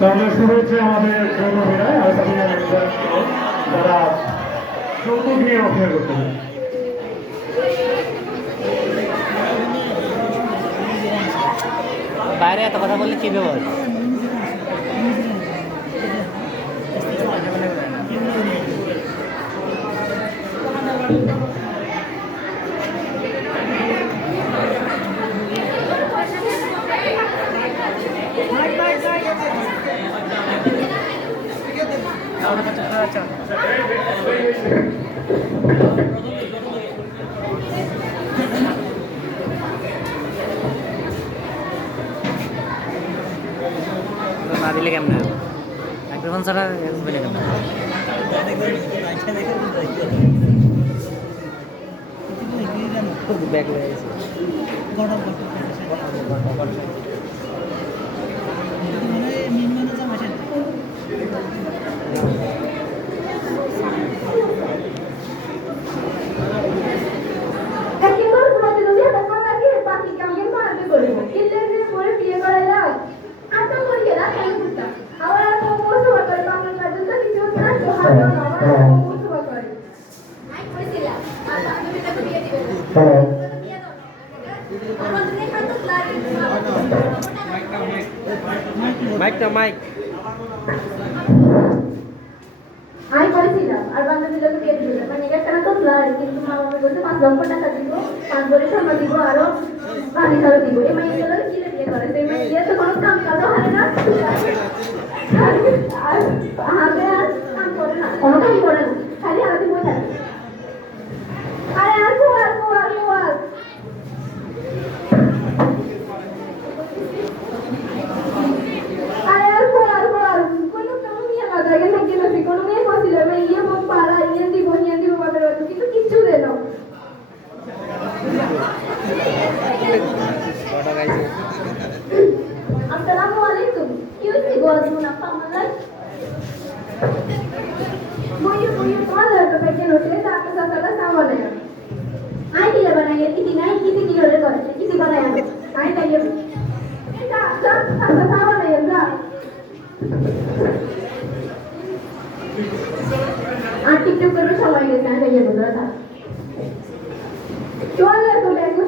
তাহলে শুরু হচ্ছে আমাদের যৌনমীরা তারা যৌতুক নিয়ে অভিনয় করতে হবে। বাইরে এত কথা বললে কি ব্যবহার? না দিলে কেমন হবে? মাইক্রোফোন ছাড়া বুঝবে না কেমন? ব্যাগ হয়ে গেছে। মাইক না মাইক আমি করেছিলাম আর বান্ধবীদেরকে দিয়ে দিল মানে একটা তো প্লার কিন্তু মামা বলতে 5 লক্ষ টাকা দিব 5 বছর সময় দিব আরো পানি ধরো দিব এই মাইগুলো কি দিয়ে করে সেই মাই দিয়ে তো কোনো কাম কাজও হয় না আর হাতে আর কাম করে না কোনো কাম করে না খালি হাতে বসে থাকে আরে আর Assalamualaikum. Excuse me, boss. Munafah malai. Boyu malah tu pakai notice. Aku sasaran sama dia. Ai dia banaya. Kiti naik kiti dia orang kau. Kiti banaya. Ai dia. Kita sama dia enggak. TikTok terus sama dia. Saya dia betul tak? Jual lah tu bag tu.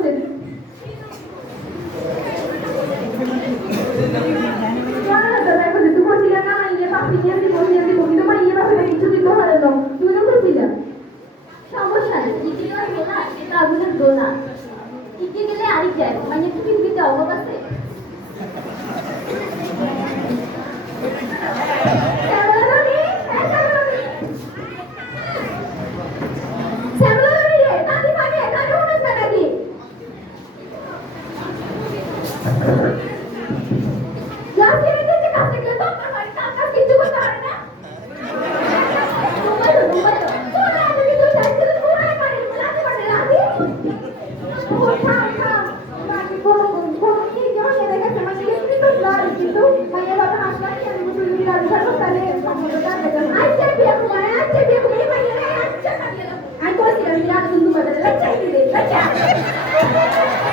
সমস্যা নেই ইতিহাস বলা এটা আগুনের দোলা ইতি গেলে আরেক যায় মানে একটু পৃথিবীতে অভাব আছে I